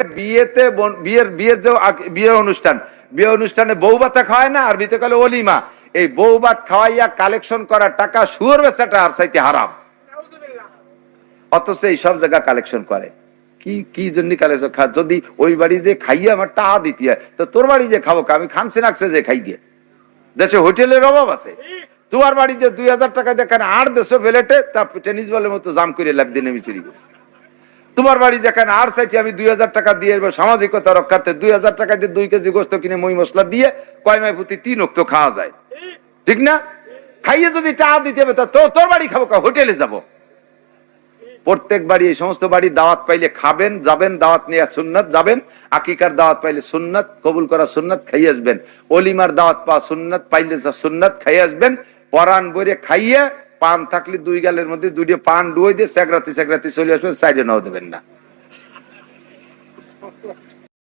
বিয়েতে বিয়ের যে বিয়ে অনুষ্ঠানে বউ ভাতা খাওয়ায় না, আরবিতে বলে অলিমা। এই বউ ভাত খাওয়াইয়া কালেকশন করা টাকা সুর বেচাটা আর চাইতে হারাম, অথচ এই সব জায়গা কালেকশন করে। কি কি জন্য কালেকশন? যদি ওই বাড়ি যে খাইয়ে আমার টাকা দিতে হয়, তো তোর বাড়ি যে খাবো, আমি খানসে নাকছে যে খাই গিয়ে। দেশে হোটেলের অভাব আছে, তোমার বাড়ি যে 2000 টাকা দেখেন আর দেশে ফেলেটে তার টেনিস বলের মতো জাম করে লাভ দিয়ে নেমে চুরি গেছে। তোমার বাড়ি যেখানে আর চাইছি আমি 2000 টাকা দিয়ে সামাজিকতা রক্ষার্থে 2000 টাকা দিয়ে 2 কেজি গোস্ত কিনে মই মশলা দিয়ে কয় মাই প্রতি 3 ওয়াক্ত খাওয়া যায়, ঠিক না? খাইয়ে যদি টাকা দিতে হবে, তা তোর বাড়ি খাবো, হোটেলে যাব? প্রত্যেক বাড়ি, এই সমস্ত বাড়ি দাওয়াত পাইলে খাবেন, যাবেন, দাওয়াত নিয়ে সুন্নাত, যাবেন। আকিকার দাওয়াত পাইলে সুন্নাত, কবুল করা সুন্নাত, খাইয়ে আসবেন। অলিমার দাওয়াত পাওয়া সুন্নাত, পাইলে সুন্নাত, খাইয়ে আসবেন। পরান বইরে খাইয়ে, পান থাকলে 2 গালের মধ্যে 2 পান ডুয়ে দিয়ে সেগরাতি চলে আসবেন, সাইডে নাও দেবেন না।